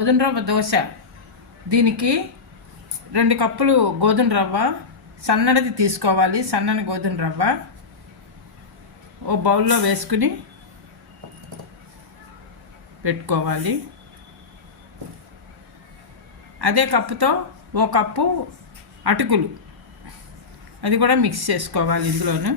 గోధుమ రవ్వ దోశ. దీనికి రెండు కప్పులు గోధుమ రవ్వ. సన్నడిది తీసుకోవాలి సన్నని గోధుమ రవ్వ. ఓ బౌల్లో వేసుకుని పెట్టుకోవాలి. అదే కప్పుతో ఓ కప్పు అటుకులు. అది కూడా మిక్స్ చేసుకోవాలి ఇందులోనూ.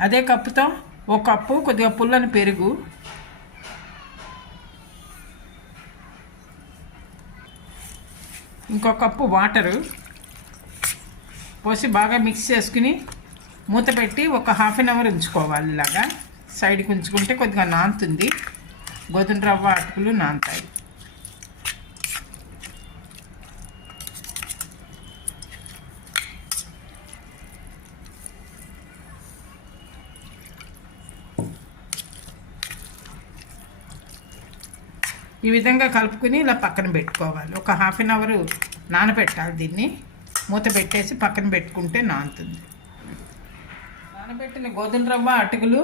అదే కప్పుతో ఒక కప్పు కొద్దిగా పుల్లని పెరుగు. ఇంకో కప్పు వాటరు. పోసి బాగా మిక్స్ చేసుకుని మూత పెట్టి ఒక హాఫ్ అన్ అవర్ ఉంచుకోవాలి ఇలాగా. సైడ్కి ఉంచుకుంటే కొద్దిగా నానుతుంది. గోధుమ రవ్వ అటుకులు నానుతాయి. ఈ విధంగా కలుపుకుని ఇలా పక్కన పెట్టుకోవాలి. ఒక హాఫ్ అన్ అవర్ నానబెట్టాలి దీన్ని. మూత పెట్టేసి పక్కన పెట్టుకుంటే నానుతుంది. నానబెట్టిన గోధుమ రవ్వ అటుకులు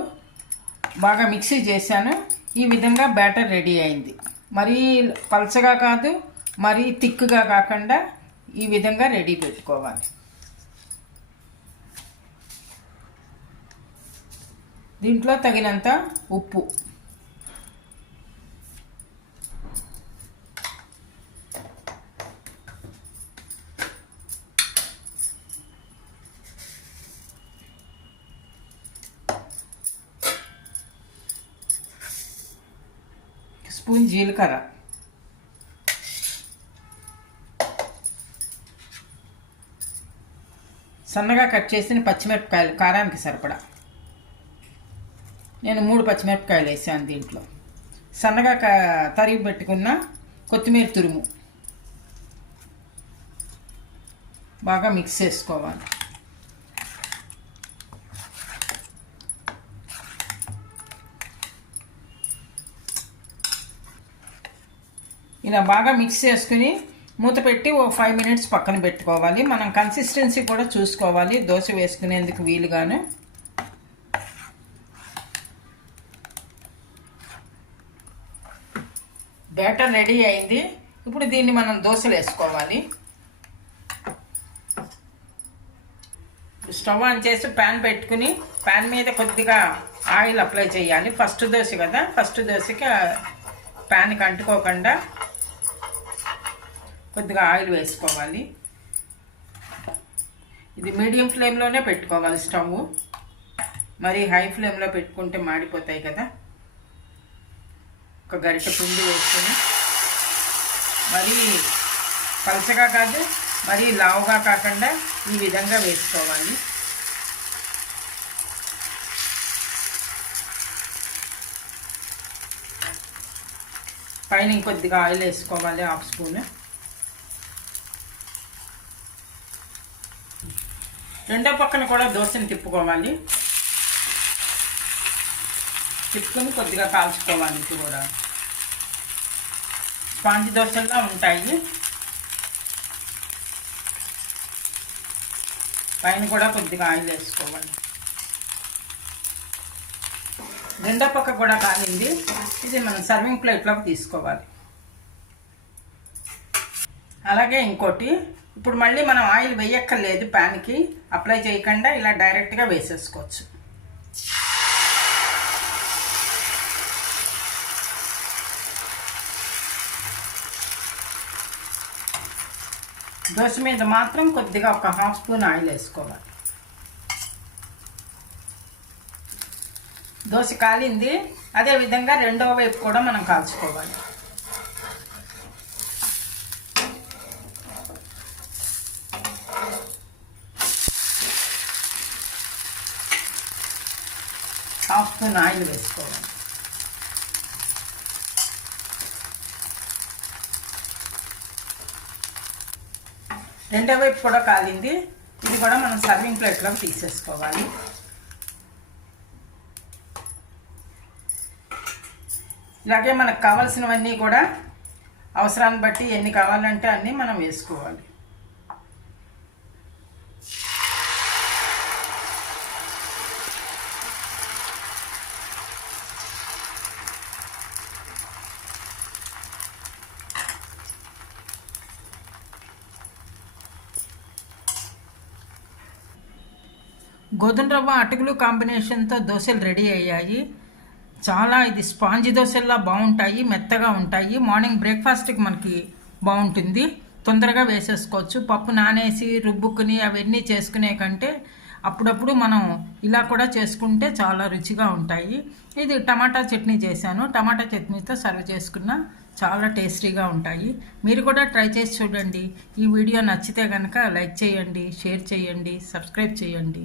బాగా మిక్సీ చేశాను. ఈ విధంగా బ్యాటర్ రెడీ అయింది. మరీ పలచగా కాదు మరీ థిక్గా కాకుండా ఈ విధంగా రెడీ పెట్టుకోవాలి. దీంట్లో తగినంత ఉప్పు. స్పూన్ జీలకర్ర. సన్నగా కట్ చేసిన పచ్చిమిరపకాయలు కారానికి సరిపడా. నేను మూడు పచ్చిమిరపకాయలు వేసాను దీంట్లో. సన్నగా క తరిగి పెట్టుకున్న కొత్తిమీర తురుము. బాగా మిక్స్ చేసుకోవాలి. ఇలా బాగా మిక్స్ చేసుకుని మూత పెట్టి ఓ ఫైవ్ మినిట్స్ పక్కన పెట్టుకోవాలి. మనం కన్సిస్టెన్సీ కూడా చూసుకోవాలి. దోశ వేసుకునేందుకు వీలుగాను. బ్యాటర్ రెడీ అయింది. ఇప్పుడు దీన్ని మనం దోశలు వేసుకోవాలి. స్టవ్ ఆన్ చేసి ప్యాన్ పెట్టుకుని ప్యాన్ మీద కొద్దిగా ఆయిల్ అప్లై చేయాలి. ఫస్ట్ దోశ కదా. ఫస్ట్ దోశకి ప్యాన్కి అంటుకోకుండా కొద్దిగా ఆయిల్ వేసుకోవాలి. ఇది మీడియం ఫ్లేమ్లోనే పెట్టుకోవాలి స్టవ్. మరి హై ఫ్లేమ్లో పెట్టుకుంటే మాడిపోతాయి కదా. ఒక గరిట పిండి వేసుకొని. మరి పలచగా కాదు మరి లావుగా కాకుండా ఈ విధంగా వేసుకోవాలి. పైన ఇంకొద్దిగా ఆయిల్ వేసుకోవాలి హాఫ్ స్పూన్. రెండో పక్కన కూడా దోశని తిప్పుకోవాలి. తిప్పుకొని కొద్దిగా కాల్చుకోవాలి ఇది కూడా. స్పాంజ్ దోశలుగా ఉంటాయి. పైన కూడా కొద్దిగా ఆయిల్ వేసుకోవాలి. రెండో పక్క కూడా కాలింది ఇది మనం సర్వింగ్ ప్లేట్లోకి తీసుకోవాలి. అలాగే ఇంకోటి ఇప్పుడు మళ్ళీ మనం ఆయిల్ వేయక్కర్లేదు ప్యాన్కి. అప్లై చేయకుండా ఇలా డైరెక్ట్గా వేసేసుకోవచ్చు. దోశ మీద మాత్రం కొద్దిగా ఒక హాఫ్ స్పూన్ ఆయిల్ వేసుకోవాలి. దోశ కాలింది. అదే విధంగా రెండవ వైపు కూడా మనం కాల్చుకోవాలి. హాఫ్ స్పూన్ ఆయిల్ వేసుకోవాలి రెండో వైపు కూడా కాలింది. ఇది కూడా మనం సర్వింగ్ ప్లేట్లోకి తీసేసుకోవాలి. ఇలాగే మనకు కావాల్సినవన్నీ కూడా అవసరాన్ని బట్టి ఎన్ని కావాలంటే అన్నీ మనం వేసుకోవాలి. గోధుమ రవ్వ అటుకులు కాంబినేషన్తో దోశలు రెడీ అయ్యాయి. చాలా ఇది స్పాంజి దోశల్లా బాగుంటాయి మెత్తగా ఉంటాయి. మార్నింగ్ బ్రేక్ఫాస్ట్కి మనకి బాగుంటుంది. తొందరగా వేసేసుకోవచ్చు. పప్పు నానేసి రుబ్బుకుని అవన్నీ చేసుకునే కంటే అప్పుడప్పుడు మనం ఇలా కూడా చేసుకుంటే చాలా రుచిగా ఉంటాయి. ఇది టమాటా చట్నీ చేశాను. టమాటా చట్నీతో సర్వ్ చేసుకున్న చాలా టేస్టీగా ఉంటాయి. మీరు కూడా ట్రై చేసి చూడండి. ఈ వీడియో నచ్చితే కనుక లైక్ చేయండి షేర్ చేయండి సబ్స్క్రైబ్ చేయండి.